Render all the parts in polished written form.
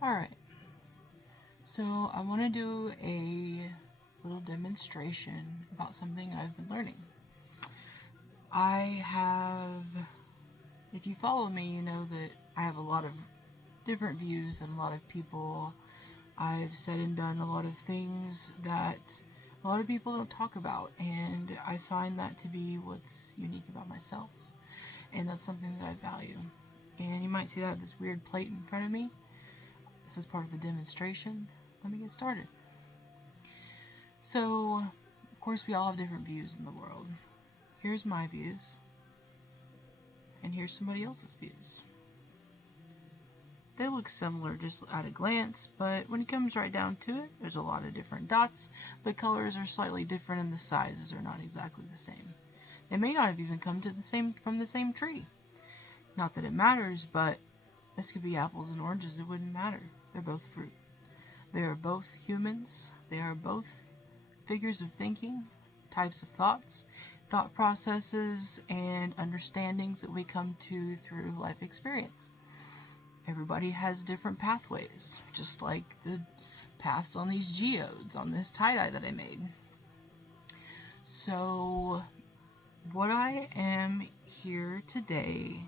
Alright, so I want to do a little demonstration about something I've been learning. If you follow me, you know that I have a lot of different views than a lot of people. I've said and done a lot of things that a lot of people don't talk about, and I find that to be what's unique about myself, and that's something that I value. And you might see that I have this weird plate in front of me. This is part of the demonstration. Let me get started. So, of course, we all have different views in the world. Here's my views, and here's somebody else's views. They look similar just at a glance, but when it comes right down to it, there's a lot of different dots. The colors are slightly different and the sizes are not exactly the same. They may not have even come from the same tree. Not that it matters, but this could be apples and oranges, it wouldn't matter. They're both fruit. They are both humans. They are both figures of thinking, types of thoughts, thought processes, and understandings that we come to through life experience. Everybody has different pathways, just like the paths on these geodes, on this tie-dye that I made. So, what I am here today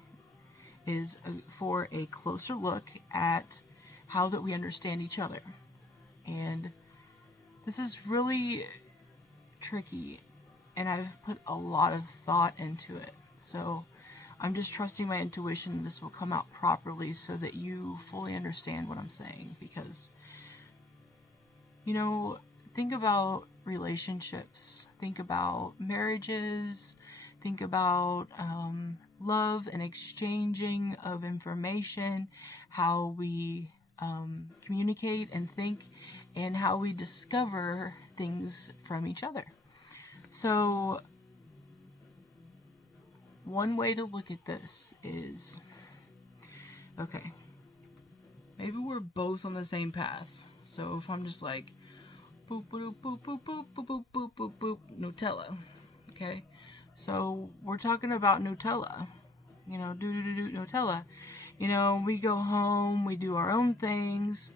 is for a closer look at how that we understand each other. And this is really tricky, and I've put a lot of thought into it. So I'm just trusting my intuition this will come out properly so that you fully understand what I'm saying. Because, think about relationships, think about marriages, think about love and exchanging of information, how we communicate and think, and how we discover things from each other. So, one way to look at this is, okay, maybe we're both on the same path. So if I'm just like, boop, boop, boop, boop, boop, boop, boop, boop, boop, boop, Nutella, okay? So we're talking about Nutella, Nutella. We go home, we do our own things.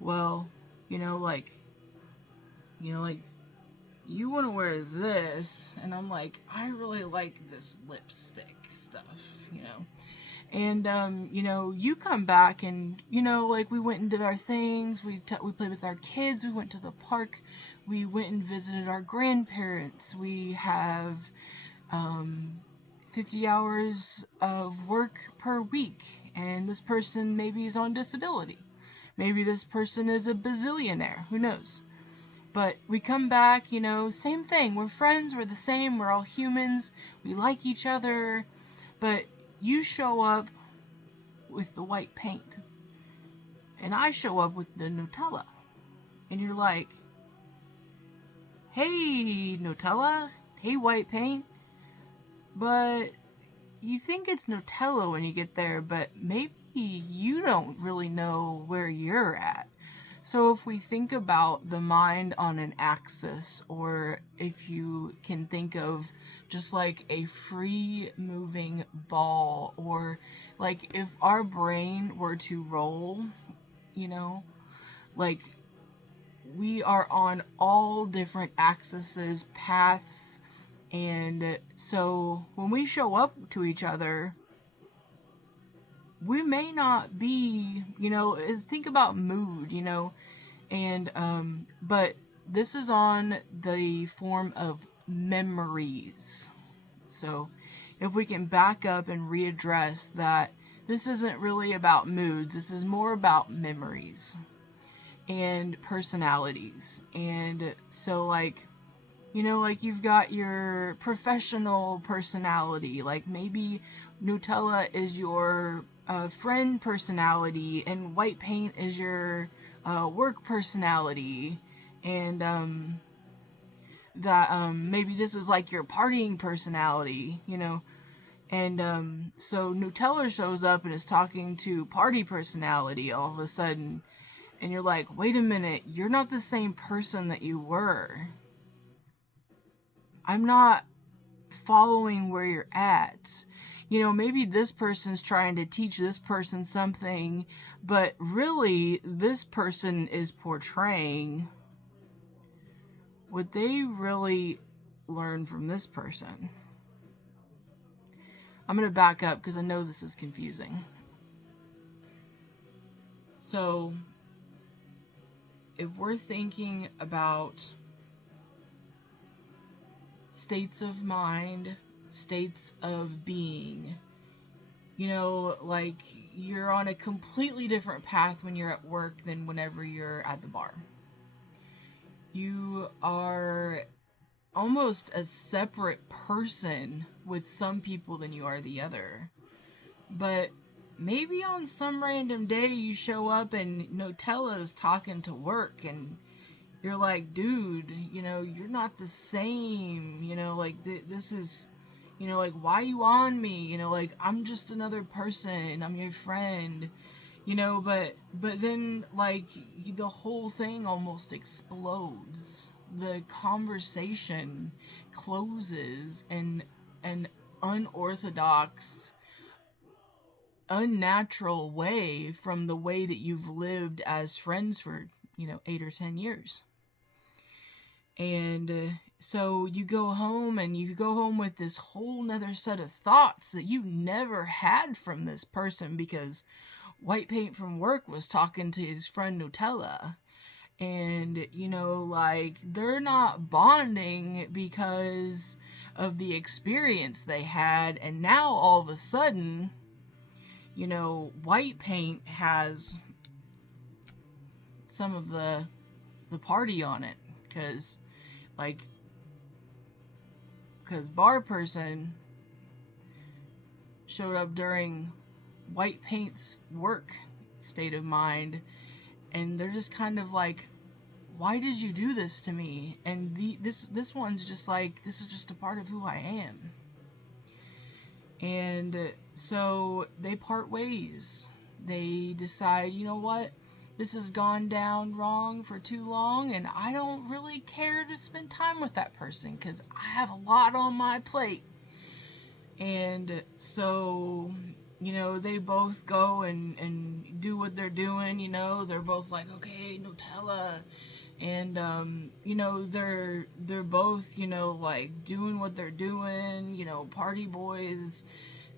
Well, like, you want to wear this, and I'm like, I really like this lipstick stuff, And, you come back and, like we went and did our things. We played with our kids. We went to the park. We went and visited our grandparents. We have 50 hours of work per week. And this person maybe is on disability. Maybe this person is a bazillionaire. Who knows? But we come back, same thing. We're friends. We're the same. We're all humans. We like each other. But you show up with the white paint, and I show up with the Nutella, and you're like, hey, Nutella, hey, white paint, but you think it's Nutella when you get there, but maybe you don't really know where you're at. So if we think about the mind on an axis, or if you can think of just like a free moving ball, or like if our brain were to roll, like we are on all different axes, paths, and so when we show up to each other, we may not be, think about mood, and, but this is on the form of memories. So if we can back up and readdress that this isn't really about moods, this is more about memories and personalities. And so, like, like you've got your professional personality, like maybe Nutella is your friend personality, and white paint is your work personality, and that maybe this is like your partying personality, and so Nutella shows up and is talking to party personality all of a sudden, and you're like, wait a minute, you're not the same person that you were. I'm not following where you're at. maybe this person's trying to teach this person something, but really this person is portraying what they really learned from this person. I'm going to back up because I know this is confusing. So, if we're thinking about states of mind, states of being, like you're on a completely different path when you're at work than whenever you're at the bar. You are almost a separate person with some people than you are the other. But maybe on some random day you show up and Nutella's talking to work and you're like, dude, you're not the same, like this is, like, why you on me? Like, I'm just another person, I'm your friend, but then, like, the whole thing almost explodes. The conversation closes in an unorthodox, unnatural way from the way that you've lived as friends for 8 or 10 years. And so you go home and you go home with this whole nother set of thoughts that you never had from this person because White Paint from work was talking to his friend Nutella. And, like, they're not bonding because of the experience they had. And now all of a sudden, White Paint has some of the party on it. Because Bar Person showed up during White Paint's work state of mind, and they're just kind of like, why did you do this to me? And this one's just like, this is just a part of who I am. And so they part ways. They decide, you know what? This has gone down wrong for too long, and I don't really care to spend time with that person because I have a lot on my plate. And so, they both go and do what they're doing. They're both like, okay, Nutella. And, they're both, like doing what they're doing, party boys,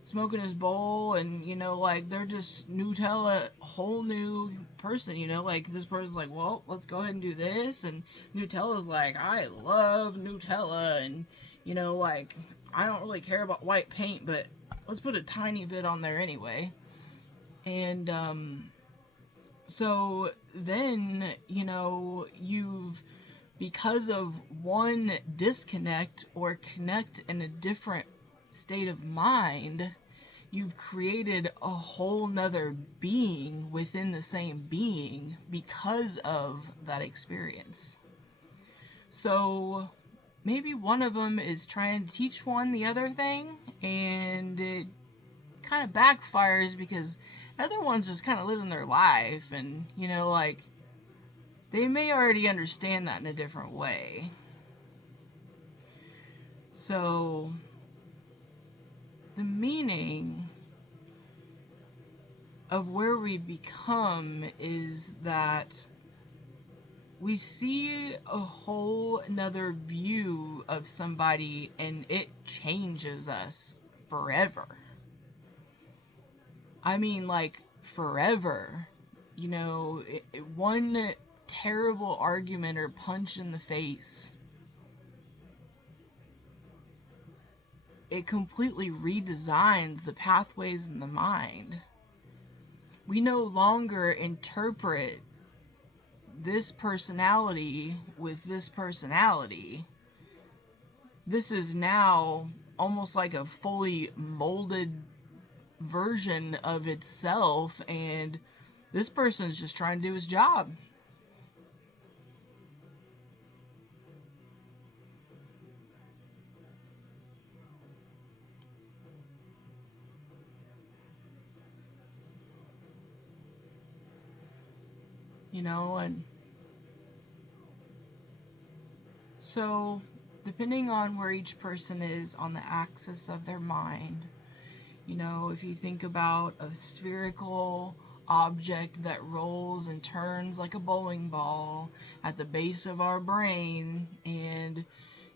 smoking his bowl, and like they're just Nutella, whole new person. Like this person's like, well, let's go ahead and do this, and Nutella's like, I love Nutella, and like, I don't really care about White Paint, but let's put a tiny bit on there anyway. And so then you've, because of one disconnect or connect in a different state of mind, you've created a whole nother being within the same being because of that experience. So maybe one of them is trying to teach one the other thing, and it kind of backfires because the other one's just kind of living their life, and like, they may already understand that in a different way. So the meaning of where we become is that we see a whole another view of somebody, and it changes us forever. I mean, like, forever. One terrible argument or punch in the face, it completely redesigns the pathways in the mind. We no longer interpret this personality with this personality. This is now almost like a fully molded version of itself, and this person's just trying to do his job. And so depending on where each person is on the axis of their mind, You know, if you think about a spherical object that rolls and turns like a bowling ball at the base of our brain, and,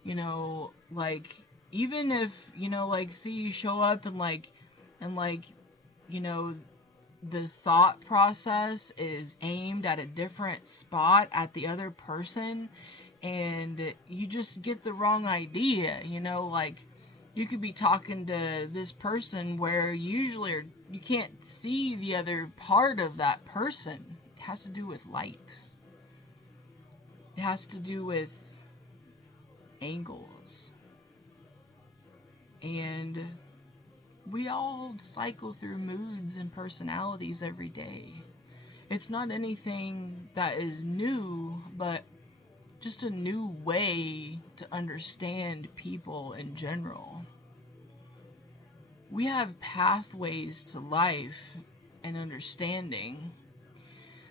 you know, like, even if, you know, like, see you show up and like, you know, the thought process is aimed at a different spot at the other person, and you just get the wrong idea, you know, like, you could be talking to this person where usually you can't see the other part of that person. It has to do with light. It has to do with angles. And we all cycle through moods and personalities every day. It's not anything that is new, but just a new way to understand people in general. We have pathways to life and understanding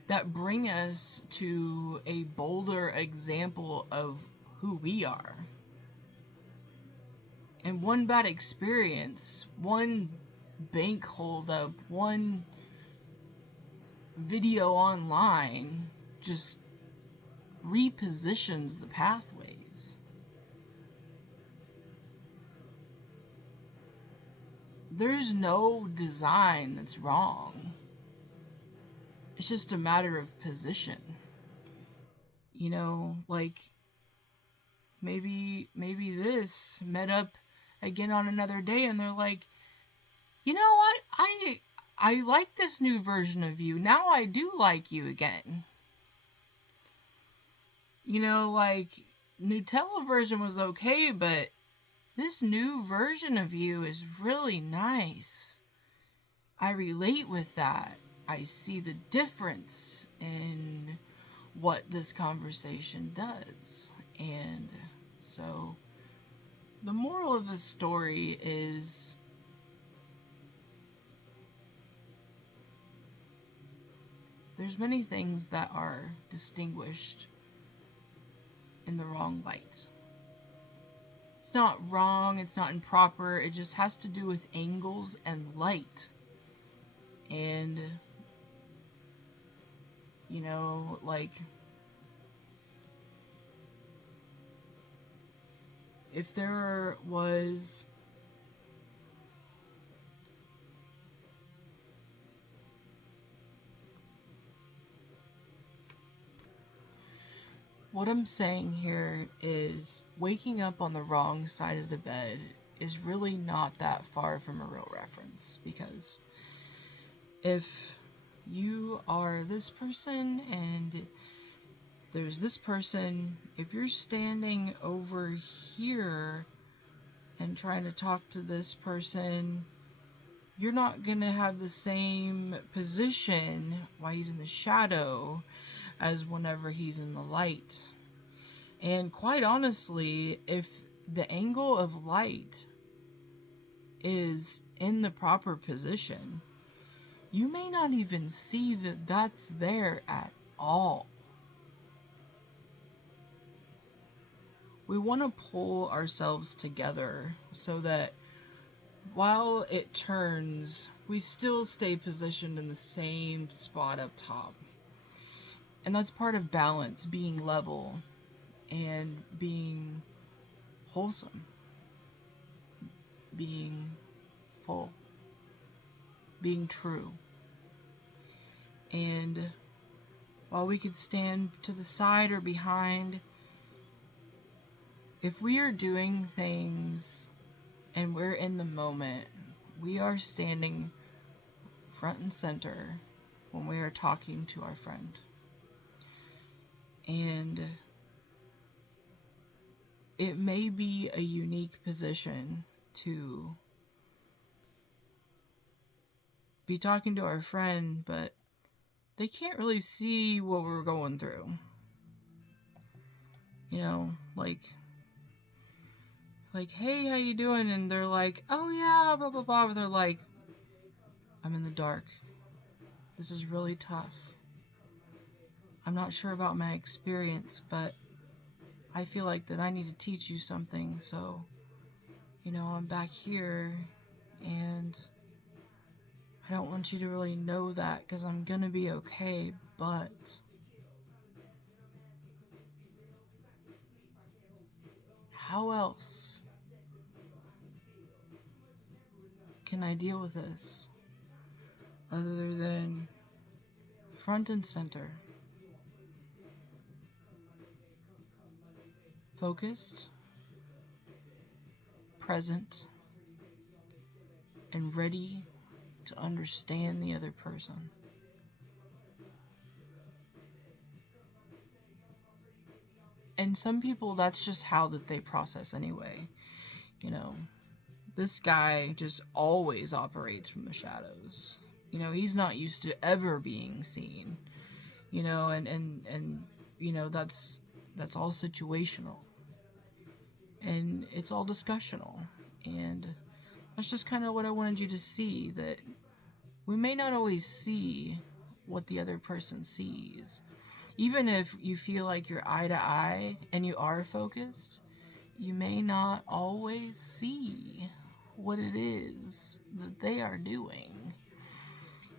that bring us to a bolder example of who we are. And one bad experience, one bank holdup, one video online just repositions the pathways. There's no design that's wrong. It's just a matter of position. You know, like, maybe this met up again on another day and they're like, you know what, I like this new version of you. Now I do like you again. You know, like, Nutella version was okay, but this new version of you is really nice. I relate with that. I see the difference in what this conversation does. And so the moral of the story is there's many things that are distinguished in the wrong light. It's not wrong, it's not improper, it just has to do with angles and light. And, you know, like, if there was what I'm saying here is waking up on the wrong side of the bed is really not that far from a real reference, because if you are this person and there's this person, if you're standing over here and trying to talk to this person, you're not going to have the same position while he's in the shadow as whenever he's in the light. And quite honestly, if the angle of light is in the proper position, you may not even see that that's there at all. We want to pull ourselves together so that while it turns, we still stay positioned in the same spot up top. And that's part of balance, being level and being wholesome, being full, being true. And while we could stand to the side or behind, if we are doing things and we're in the moment, we are standing front and center when we are talking to our friend. And it may be a unique position to be talking to our friend, but they can't really see what we're going through. You know, like, hey, how you doing? And they're like, oh yeah, blah, blah, blah. But they're like, I'm in the dark. This is really tough. I'm not sure about my experience, but I feel like that I need to teach you something. So, you know, I'm back here and I don't want you to really know that because I'm gonna be okay, but how else can I deal with this other than front and center, focused, present, and ready to understand the other person? And some people, that's just how that they process anyway. You know, this guy just always operates from the shadows. You know, he's not used to ever being seen. You know, and you know, that's all situational. And it's all discussional. And that's just kind of what I wanted you to see, that we may not always see what the other person sees. Even if you feel like you're eye to eye and you are focused, you may not always see what it is that they are doing.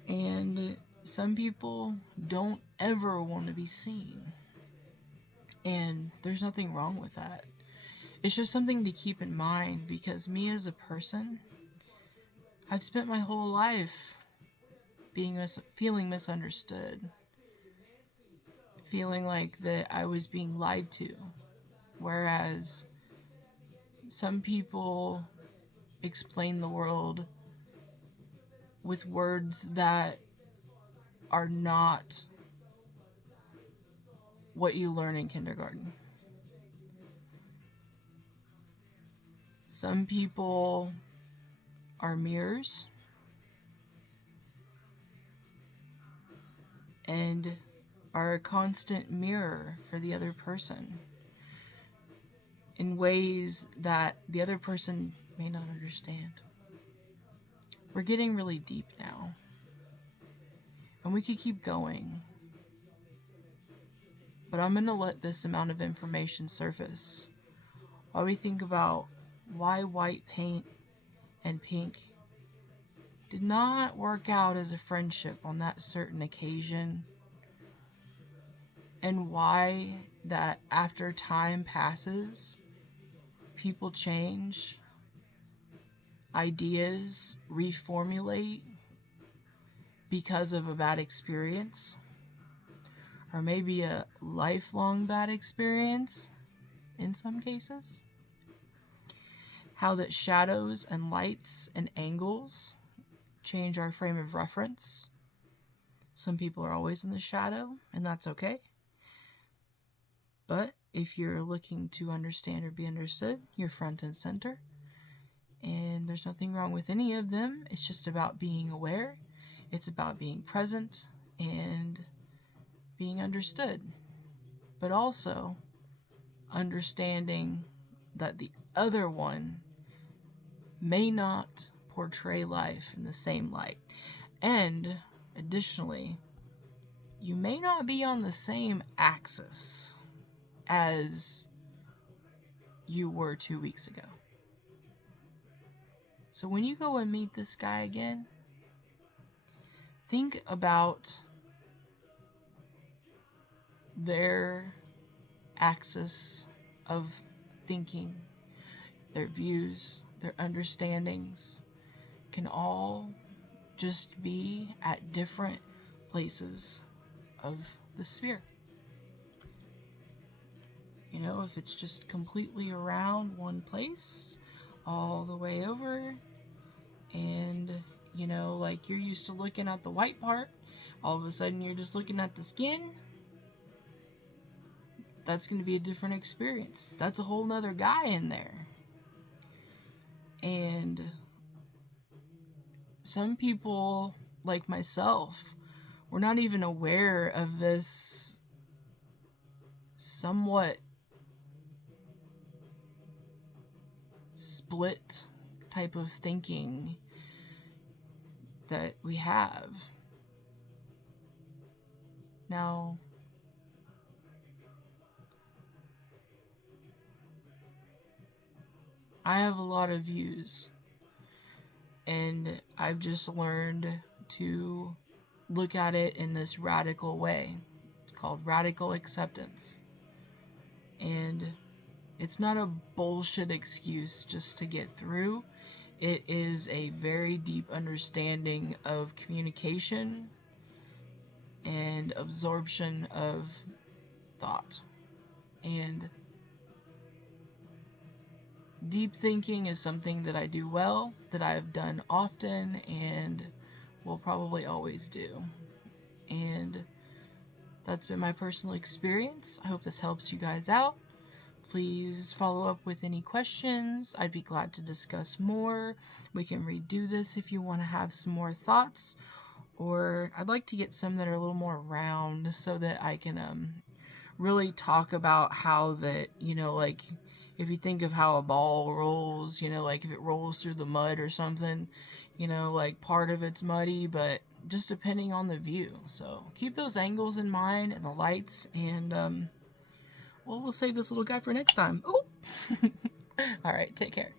And some people don't ever want to be seen. And there's nothing wrong with that. It's just something to keep in mind, because me as a person, I've spent my whole life feeling misunderstood, feeling like that I was being lied to, whereas some people explain the world with words that are not what you learn in kindergarten. Some people are mirrors and are a constant mirror for the other person in ways that the other person may not understand. We're getting really deep now, and we could keep going, but I'm going to let this amount of information surface while we think about why white paint and pink did not work out as a friendship on that certain occasion, and why that after time passes, people change, ideas reformulate because of a bad experience, or maybe a lifelong bad experience in some cases. How that shadows and lights and angles change our frame of reference. Some people are always in the shadow, and that's okay. But if you're looking to understand or be understood, you're front and center. And there's nothing wrong with any of them. It's just about being aware. It's about being present and being understood. But also understanding that the other one may not portray life in the same light. And additionally, you may not be on the same axis as you were 2 weeks ago. So when you go and meet this guy again, think about their axis of thinking, their views, their understandings can all just be at different places of the sphere. You know, if it's just completely around one place, all the way over, and, you know, like you're used to looking at the white part, all of a sudden you're just looking at the skin, that's going to be a different experience. That's a whole nother guy in there. And some people, like myself, were not even aware of this somewhat split type of thinking that we have. Now, I have a lot of views, and I've just learned to look at it in this radical way. It's called radical acceptance. And it's not a bullshit excuse just to get through. It is a very deep understanding of communication and absorption of thought. And deep thinking is something that I do well, that I have done often, and will probably always do. And that's been my personal experience. I hope this helps you guys out. Please follow up with any questions. I'd be glad to discuss more. We can redo this if you want to have some more thoughts. Or I'd like to get some that are a little more round so that I can really talk about how that, like if you think of how a ball rolls, like if it rolls through the mud or something, like part of it's muddy, but just depending on the view. So keep those angles in mind and the lights, and well, we'll save this little guy for next time. Oh! All right, take care.